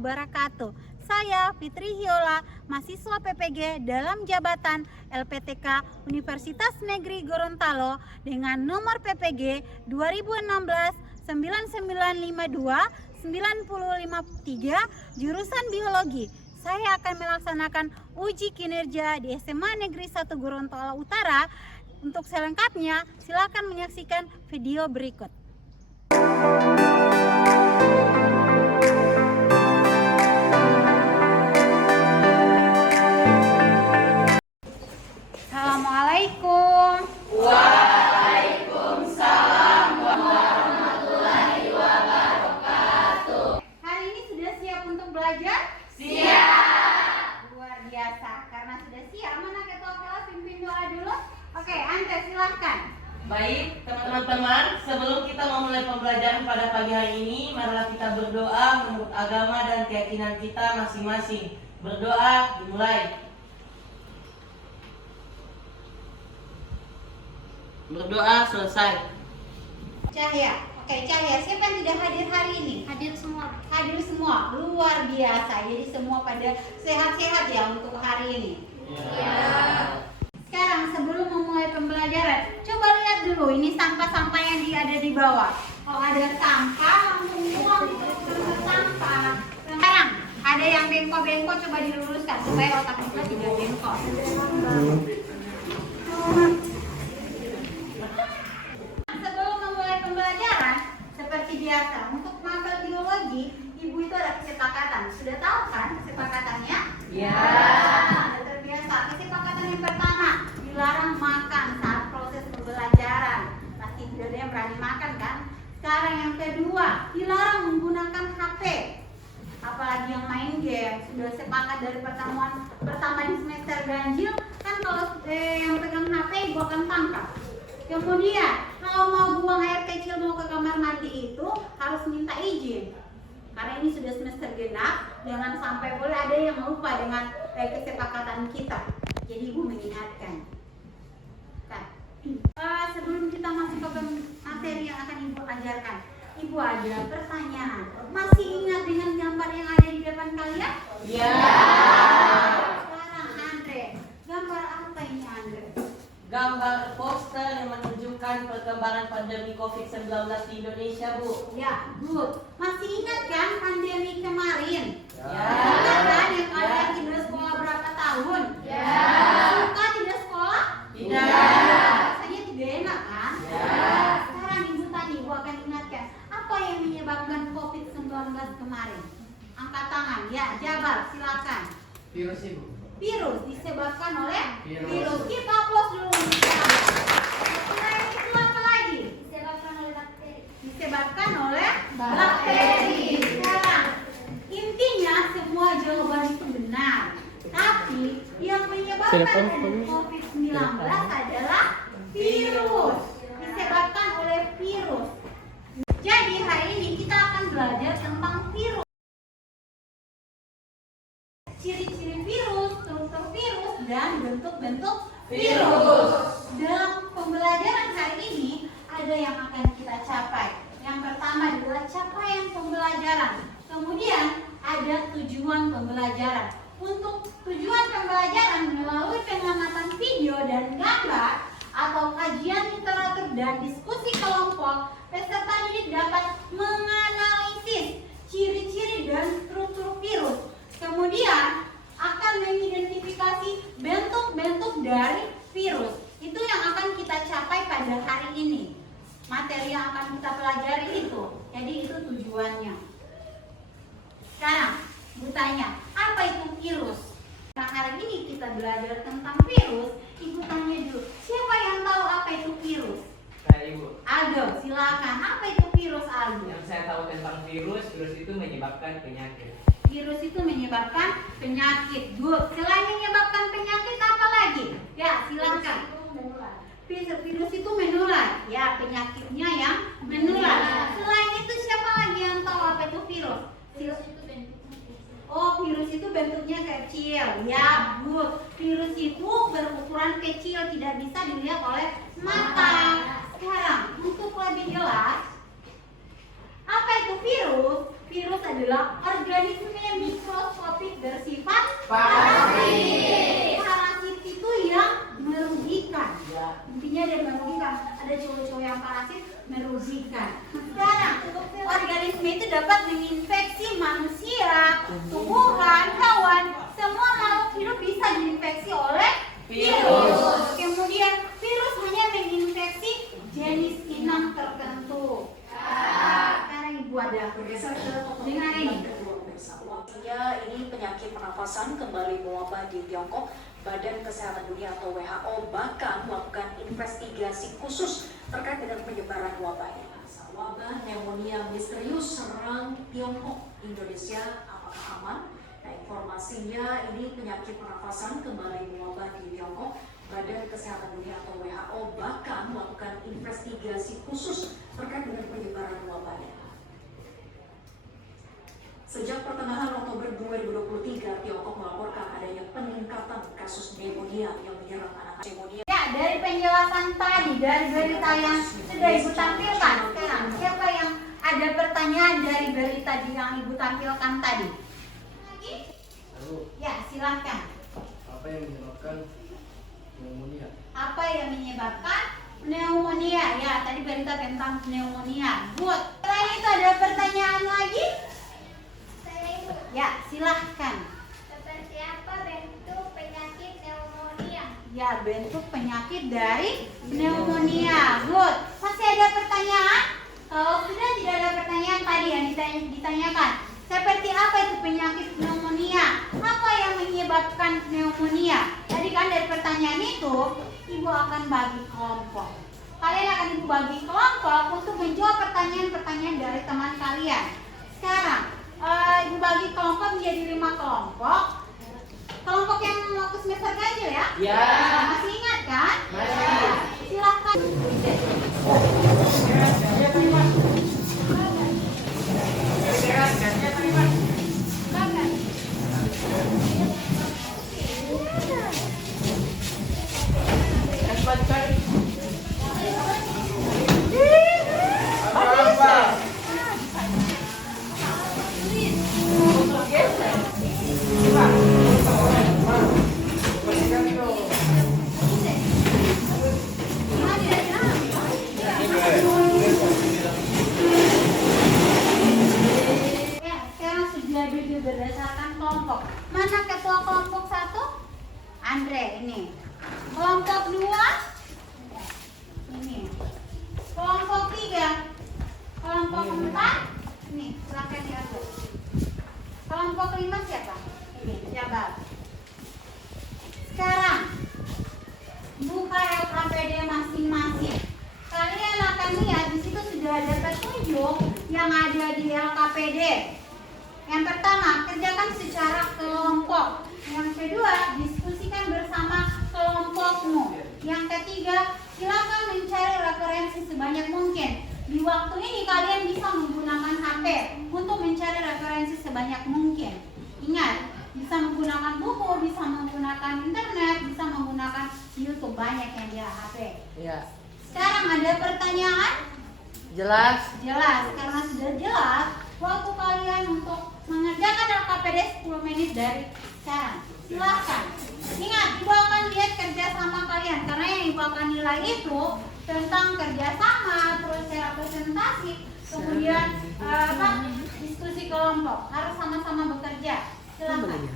wabarakatuh. Saya Fitri Hiola, mahasiswa PPG dalam jabatan LPTK Universitas Negeri Gorontalo dengan nomor PPG 2016 9952 9053 jurusan Biologi. Saya akan melaksanakan uji kinerja di SMA Negeri 1 Gorontalo Utara. Untuk selengkapnya, silakan menyaksikan video berikut. Assalamualaikum. Waalaikumsalam warahmatullahi wabarakatuh. Hari ini sudah siap untuk belajar? Siap. Luar biasa. Karena sudah siap, mana ketua kelas pimpin doa dulu? Oke, Andre silahkan. Baik, teman-teman, sebelum kita memulai pembelajaran pada pagi hari ini, marilah kita berdoa menurut agama dan keyakinan kita masing-masing. Berdoa dimulai. Berdoa selesai. Cahya. Oke, Cahya, siapa yang tidak hadir hari ini? Hadir semua. Hadir semua. Luar biasa. Jadi semua pada sehat-sehat ya untuk hari ini. Ya. Sekarang sebelum memulai pembelajaran, coba lihat dulu ini sampah-sampah yang ada di bawah. Kalau ada sampah, langsung buang ke sampah. Sekarang ada yang bengkok-bengkok, coba diluruskan supaya otak kita tidak bengkok. Sebelum memulai pembelajaran, seperti biasa, untuk mapel biologi, Ibu itu ada kesepakatan. Sudah tahu kan kesepakatannya? Ya. Sudah terbiasa. Kesepakatan yang pertama, dilarang makan saat proses pembelajaran. Pasti tidak ada yang berani makan kan? Sekarang yang kedua, dilarang menggunakan HP. Apalagi yang main game. Sudah sepakat dari pertemuan pertama di semester ganjil, kan kalau yang pegang HP ibu akan tangkap. Kemudian, kalau mau buang air kecil mau ke kamar mandi itu harus minta izin. Karena ini sudah semester genap, jangan sampai boleh ada yang lupa dengan kesepakatan kita. Jadi ibu mengingatkan. Sebelum kita masuk ke materi yang akan ibu ajarkan, ibu ada pertanyaan. Masih ingat dengan gambar yang ada di depan kalian? Ya. Sekarang Andre, gambar apa ini Andre? Gambar poster yang menunjukkan perkembangan pandemi COVID-19 di Indonesia, Bu. Ya, good. Masih ingat kan pandemi kemarin? Ya. Ingat kan yang kalian tidak sekolah berapa tahun? Ya. Suka tidak sekolah? Tidak. Rasanya tidak enak kan? Ya. Sekarang ibu tadi, ibu akan ingatkan apa yang menyebabkan COVID-19 kemarin? Angkat tangan, ya, jabar, silakan. Virus ibu. Virus disebabkan oleh Virus. Kita aplaus dulu. Selain itu apa lagi? Disebabkan oleh bakteri. Disebabkan oleh Bakteri. Sekarang intinya semua jawaban itu benar. Tapi yang menyebabkan COVID-19 adalah virus. Disebabkan oleh virus. Jadi hari ini kita akan belajar tentang virus. Ciri-ciri virus, struktur virus, dan bentuk-bentuk virus. Dalam pembelajaran hari ini ada yang akan kita capai. Yang pertama adalah capaian pembelajaran. Kemudian ada tujuan pembelajaran. Untuk tujuan pembelajaran melalui pengamatan video dan gambar atau kajian literatur dan diskusi kelompok, peserta didik dapat menganalisis ciri-ciri dan struktur virus. Kemudian akan mengidentifikasi bentuk-bentuk dari virus. Itu yang akan kita capai pada hari ini. Materi yang akan kita pelajari itu. Jadi itu tujuannya. Sekarang, Bu tanya, apa itu virus? Nah, hari ini kita belajar tentang virus. Ibu tanya dulu, siapa yang tahu apa itu virus? Saya ibu. Aldo, silakan. Apa itu virus, Aldo? Yang saya tahu tentang virus itu menyebabkan penyakit. Virus itu menyebabkan penyakit. Good. Selain menyebabkan penyakit apa lagi? Ya, silakan. Virus itu menular. Ya, penyakitnya yang menular. Selain itu siapa lagi yang tahu apa itu virus? Virus itu bentuknya. Oh, virus itu bentuknya kecil. Ya, good. Virus itu berukuran kecil, tidak bisa dilihat oleh mata. Sekarang, untuk lebih jelas, apa itu virus? Virus adalah adalah organisme mikroskopik bersifat Parasit. Parasit itu yang merugikan. Ya. Intinya dia merugikan. Ada cowok-cowok yang parasit merugikan. Sekarang, organisme itu dapat menginfeksi manusia, tumbuhan, hewan, semua makhluk hidup bisa diinfeksi oleh virus. Kemudian virus hanya menginfeksi jenis inang tertentu. Sekarang ibu ada bergeser ke dengan ini. Ya, ini penyakit pernafasan kembali mewabah di Tiongkok. Badan Kesehatan Dunia atau WHO bahkan melakukan investigasi khusus terkait dengan penyebaran wabah ini. Wabah pneumonia misterius serang Tiongkok, Indonesia, apakah aman? Nah, informasinya ini penyakit pernafasan kembali mewabah di Tiongkok. Badan Kesehatan Dunia atau WHO bahkan melakukan investigasi khusus terkait dengan penyebaran wabah ini. Sejak pertengahan Oktober 2023, Tiongkok melaporkan adanya peningkatan kasus pneumonia yang menyerang anak pneumonia. Ya, dari penjelasan tadi, dari berita yang sudah ibu tampilkan, sekarang siapa yang ada pertanyaan dari berita yang ibu tampilkan tadi? Lagi? Ya, silahkan. Apa yang menyebabkan pneumonia? Apa yang menyebabkan pneumonia? Ya, tadi berita tentang pneumonia. Good. Selain itu ada pertanyaan lagi? Ya, silahkan. Seperti apa bentuk penyakit pneumonia? Ya, bentuk penyakit dari pneumonia. Good. Masih ada pertanyaan? Kalau sudah tidak ada pertanyaan tadi yang ditanyakan, seperti apa itu penyakit pneumonia? Apa yang menyebabkan pneumonia? Tadi kan dari pertanyaan itu, ibu akan bagi kelompok. Kalian akan ibu bagi kelompok untuk menjawab pertanyaan-pertanyaan dari teman kalian. Sekarang, ibu bagi kelompok menjadi 5 kelompok. Kelompok yang waktu semester ganjil ya? Ya. Masih ingat kan? Masih. Silahkan. Ya, sekarang sudah duduk berdasarkan kelompok. Mana ketua kelompok 1? Andre ini. Kelompok 2? Ini. Kelompok 3? Kelompok 4? Ini, silakan diatur. Kelompok 5 siapa? Ini, Jabal. Sekarang buka LKPD masing-masing. Kalian akan lihat di situ sudah ada petunjuk yang ada di LKPD. Yang pertama, kerjakan secara kelompok. Yang kedua, diskusikan bersama kelompokmu. Yang ketiga, silakan mencari referensi sebanyak mungkin. Di waktu ini kalian bisa menggunakan HP untuk mencari referensi sebanyak mungkin. Ingat, bisa menggunakan buku, bisa menggunakan internet, bisa menggunakan YouTube, banyak yang di HP. Ya. Sekarang ada pertanyaan? Jelas. Jelas, karena sudah jelas, waktu kalian untuk mengerjakan LKPD 10 menit dari sekarang. Silahkan. Ingat, ibu akan lihat kerja sama kalian, karena yang ibu akan nilai itu tentang kerjasama, terus cara presentasi, kemudian diskusi kelompok, harus sama-sama bekerja. Silahkan.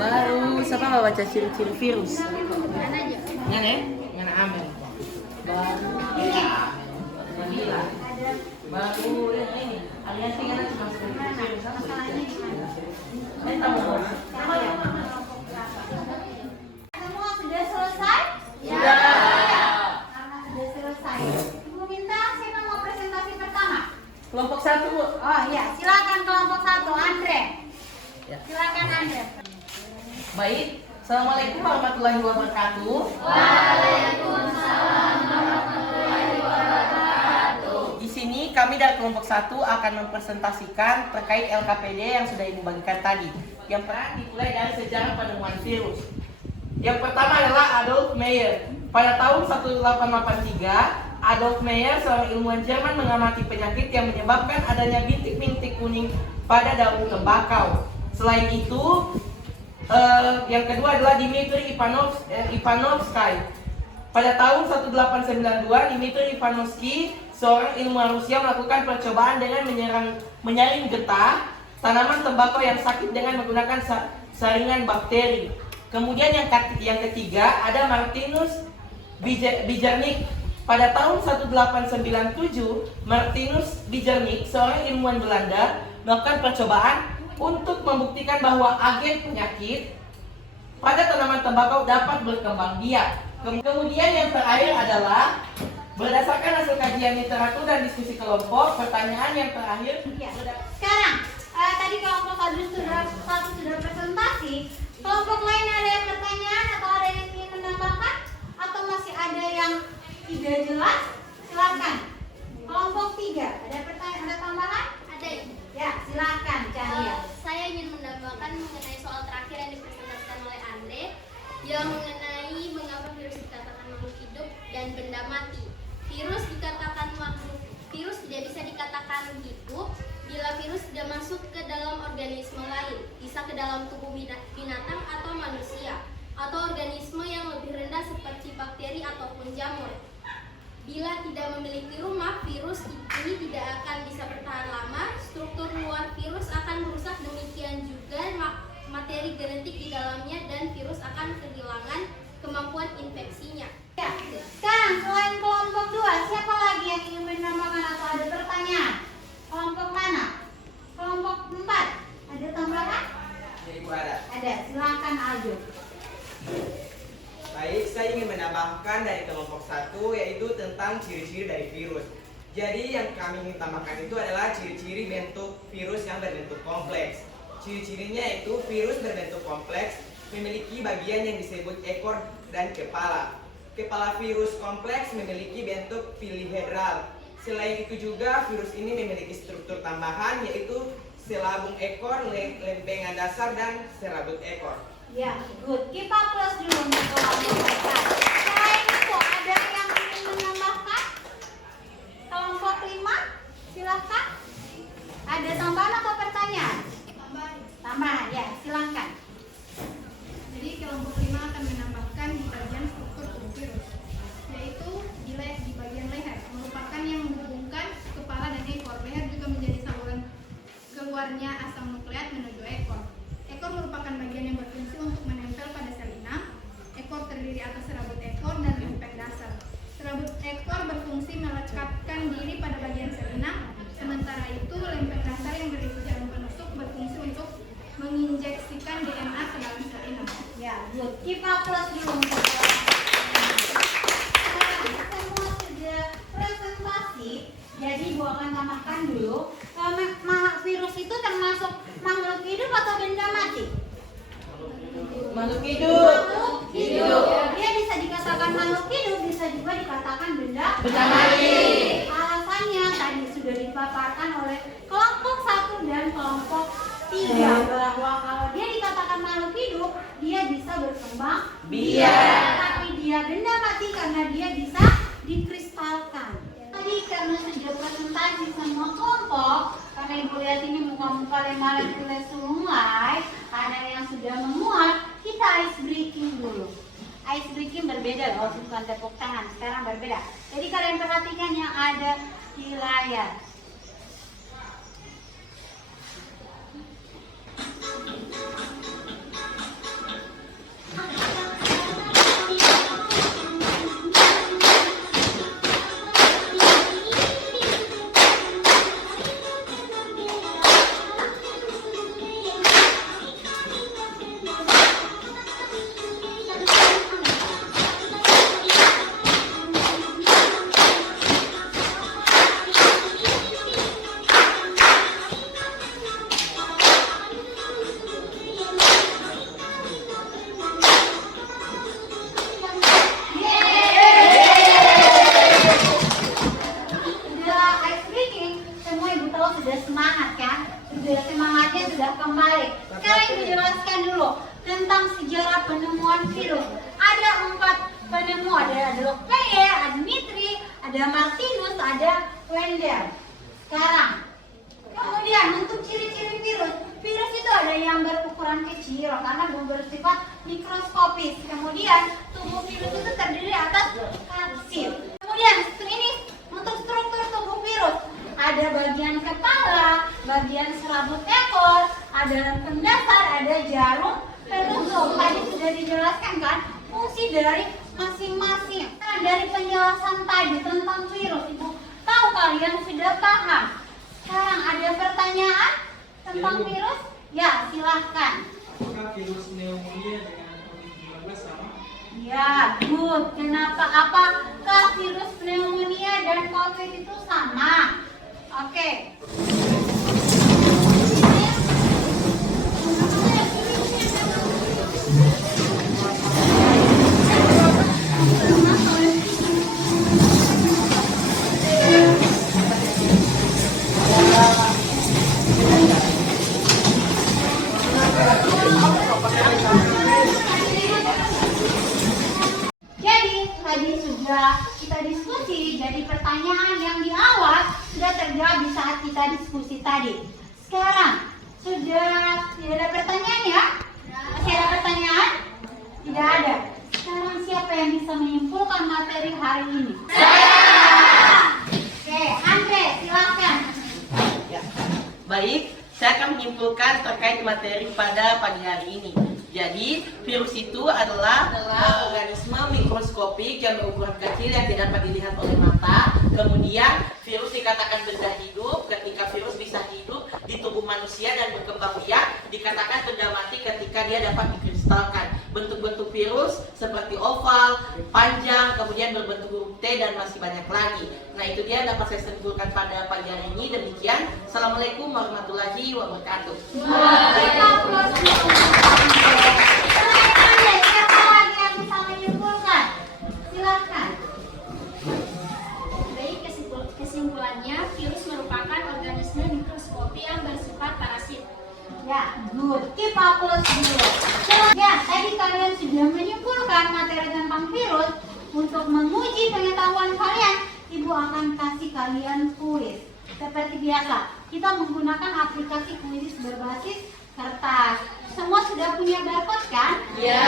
Baru siapa nggak baca ciri-ciri virus? Mana aja? Mana ya? Mana Amel? Baru Nabila. Baru yang ini. Alias tinggal nanti masuk ke virus sama Masalahnya di mana? Semua sudah selesai? Ya. Karena sudah selesai. Ibu minta siapa mau presentasi pertama? Kelompok 1, Bu. Oh iya, silakan kelompok 1, Andre. Ya. Silakan Andre. Baik. Assalamualaikum warahmatullahi wabarakatuh. Waalaikumsalam warahmatullahi wabarakatuh. kami dari kelompok 1 akan mempresentasikan terkait LKPD yang sudah Ibu bagikan tadi. Yang pertama dimulai dari sejarah penemuan virus. Yang pertama adalah Adolf Meyer. Pada tahun 1883, Adolf Meyer, seorang ilmuwan Jerman, mengamati penyakit yang menyebabkan adanya bintik-bintik kuning pada daun tembakau. Selain itu, yang kedua adalah Dmitri Ivanovsky. Pada tahun 1892, Dmitri Ivanovsky, seorang ilmuwan Rusia, melakukan percobaan dengan menyaring getah tanaman tembakau yang sakit dengan menggunakan saringan bakteri. Kemudian yang ketiga ada Martinus Bijernik. Pada tahun 1897, Martinus Bijernik, seorang ilmuwan Belanda, melakukan percobaan untuk membuktikan bahwa agen penyakit pada tanaman tembakau dapat berkembang biak. Kemudian yang terakhir adalah berdasarkan hasil kajian literatur dan diskusi kelompok, pertanyaan yang terakhir. Ya. Sekarang, tadi kelompok satu sudah presentasi. Kelompok lain ada yang pertanyaan atau ada yang ingin menambahkan? Atau masih ada yang tidak jelas? Silakan. Kelompok 3, ada pertanyaan, ada tambahan? Ada ya? Ya, silakan Cahaya. Saya ingin menambahkan mengenai soal terakhir yang dipresentasikan oleh Andre, yang mengenai mengapa virus dikatakan makhluk hidup dan benda mati. Virus tidak bisa dikatakan hidup bila virus tidak masuk ke dalam organisme lain, bisa ke dalam tubuh binatang atau manusia, atau organisme yang lebih rendah seperti bakteri ataupun jamur. Bila tidak memiliki rumah, virus ini tidak akan bisa bertahan lama. Struktur luar virus akan rusak, demikian juga materi genetik di dalamnya, dan virus akan kehilangan kemampuan infeksinya. Ya. Sekarang selain kelompok 2, siapa lagi yang ingin menambahkan atau ada pertanyaan? Kelompok mana? Kelompok 4, ada tambahan? Ya, Ibu ada. Ada, silakan Aldo. Baik, saya ingin menambahkan dari kelompok 1 yaitu tentang ciri-ciri dari virus. Jadi yang kami ingin tambahkan itu adalah ciri-ciri bentuk virus yang berbentuk kompleks. Ciri-cirinya itu virus berbentuk kompleks memiliki bagian yang disebut ekor dan kepala. Kepala virus kompleks memiliki bentuk pilihedral. Selain itu juga virus ini memiliki struktur tambahan yaitu selabung ekor, lempengan dasar, dan serabut ekor. Ya, good. Kita plus dulu untuk kelompok 4. Selain itu, ada yang ingin menambahkan? Kelompok 5, silahkan. Ada tambahan atau pertanyaan? Tambahan, ya, silahkan. Jadi kelompok 5 akan menambahkan di bagian struktur tubuh virus, yaitu di bagian leher, merupakan yang menghubungkan kepala dan ekor. Leher juga menjadi saluran keluarnya asam nukleat menuju ekor. Ekor merupakan bagian yang berfungsi untuk menempel pada sel inang. Ekor terdiri atas serabut ekor dan lempeng dasar. Serabut ekor berfungsi melekatkan diri pada bagian sel inang, sementara itu lempeng dasar yang berisi jarum penusuk berfungsi untuk menginjeksikan DNA ke dalam sel inang. Ya, good. Kita plus dulu untuk kelompok 5. Semua sudah presentasi, jadi Ibu akan tambahkan dulu. Virus itu termasuk makhluk hidup atau benda mati? Makhluk hidup. Makhluk hidup. Dia bisa dikatakan makhluk hidup, bisa juga dikatakan benda mati. Alasannya tadi sudah dipaparkan oleh kelompok 1 dan kelompok 3 bahwa kalau dia dikatakan makhluk hidup, dia bisa berkembang biak. Tapi dia benda mati karena dia bisa dikristalkan. Tadi karena sudah presentasi semua kelompok, karena Ibu lihat ini muka-muka lemaran mulai, ada yang sudah menguat, kita ice breaking dulu. Ice breaking berbeda loh, bukan tepuk tangan, sekarang berbeda. Jadi kalian perhatikan yang ada di layar. ada Martinus, ada Wendell. Sekarang, kemudian untuk ciri-ciri virus. Virus itu ada yang berukuran kecil karena bersifat mikroskopis. Kemudian tubuh virus itu terdiri atas kapsid. Kemudian ini untuk struktur tubuh virus. Ada bagian kepala, bagian serabut ekor, ada lempeng dasar, ada jarum penutup. Tadi sudah dijelaskan kan fungsi dari masing-masing. Nah, dari penjelasan tadi tentang virus, Ibu tahu kalian sudah paham. Sekarang ada pertanyaan tentang virus? Ya, silahkan. Apakah virus pneumonia dengan COVID-19 sama? Ya, good. Kenapa? Apakah virus pneumonia dan COVID itu sama? Oke. Jadi tadi sudah kita diskusi, jadi pertanyaan yang di awal sudah terjawab di saat kita diskusi tadi. Sekarang sudah tidak ada pertanyaan ya? Masih ada pertanyaan? Tidak ada. Sekarang siapa yang bisa menyimpulkan materi hari ini? Oke, Andre, silakan. Ya. Baik, saya akan menyimpulkan terkait materi pada pagi hari ini. Jadi, virus itu adalah organisme mikroskopik yang berukuran kecil yang tidak dapat dilihat oleh mata. Kemudian, virus dikatakan benda hidup ketika virus bisa hidup di tubuh manusia dan berkembang biak. Dikatakan benda mati ketika dia dapat dikristalkan. Bentuk-bentuk virus seperti oval, panjang, kemudian berbentuk huruf T dan masih banyak lagi. Nah, itu dia dapat saya simpulkan pada pagi hari ini. Demikian. Assalamualaikum warahmatullahi wabarakatuh. Siapa lagi yang bisa menyimpulkan? Silakan. Baik, kesimpulannya virus merupakan organisme mikroskopi yang bersifat parasit. Ya, good. Keep applause dulu. Ya, tadi kalian sudah menyimpulkan materi tentang virus. Untuk menguji pengetahuan kalian, Ibu akan kasih kalian kuis. Seperti biasa, kita menggunakan aplikasi kuis berbasis kertas. Semua sudah punya barcode kan? Ya.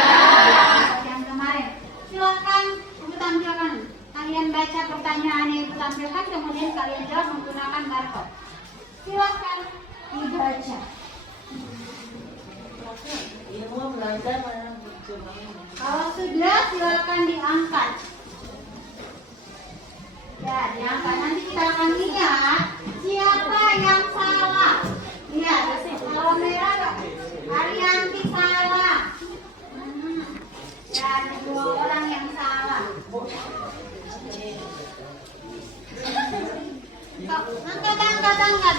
Yang kemarin. Silakan Ibu tampilkan. Kalian baca pertanyaan yang Ibu tampilkan, kemudian kalian jawab menggunakan barcode. Silakan dibaca. Kalau sudah, silakan diangkat. Ya, diangkat. Nanti kita akan lihat siapa yang salah. Lihat, kalau merah, Arianti salah. Ya, ada 2 orang yang salah. Angkat.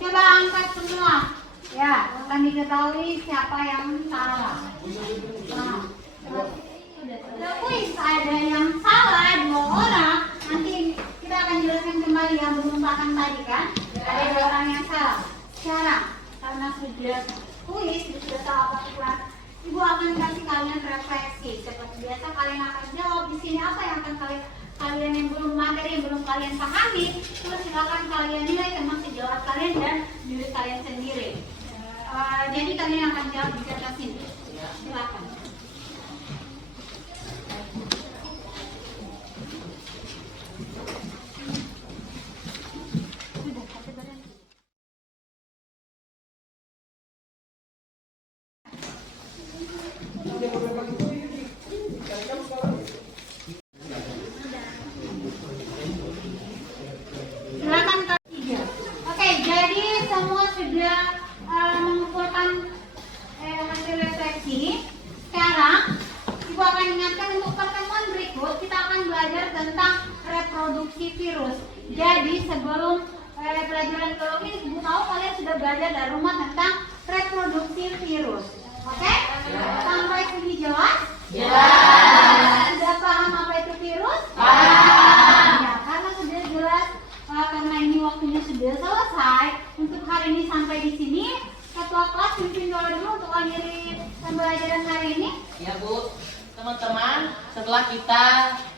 Coba angkat semua. Ya, akan diketahui siapa yang salah. Nah, kuis ada yang salah 2 orang. Nanti kita akan jelaskan kembali yang belum paham tadi kan. Ada 2 orang yang salah. Sekarang karena sudah kuis, sudah tahu apa kurang, Ibu akan kasih kalian refleksi. Seperti biasa kalian akan jawab di sini apa yang akan kalian yang belum materi yang belum kalian pahami. Terus silakan kalian nilai tentang sejawab kalian dan diri kalian sendiri. Jadi kalian akan jawab di kertas ini. Silakan. Silakan Kak. Oke, jadi semua sudah mengumpulkan hasil refleksi. Sekarang Ibu akan ingatkan untuk pertemuan berikut kita akan belajar tentang reproduksi virus. Jadi sebelum pelajaran biologi, Ibu tahu kalian sudah belajar dari rumah tentang reproduksi virus. Oke? Sampai sini jelas? Jelas. Sudah paham apa itu virus? Paham. Ya, karena sudah jelas, karena ini waktunya sudah selesai. Untuk hari ini sampai di sini. Ketua kelas pimpin doa dulu untuk akhiri pembelajaran hari ini. Ya Bu, teman-teman, setelah kita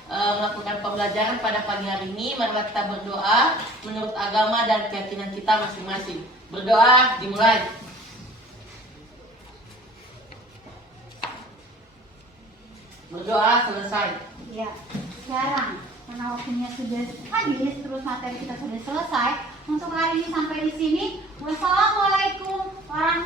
melakukan pembelajaran pada pagi hari ini. Marilah kita berdoa menurut agama dan keyakinan kita masing-masing. Berdoa dimulai. Berdoa selesai. Ya, sekarang karena waktunya sudah habis, terus materi kita sudah selesai. Untuk hari ini sampai di sini. Wassalamualaikum warahmatullahi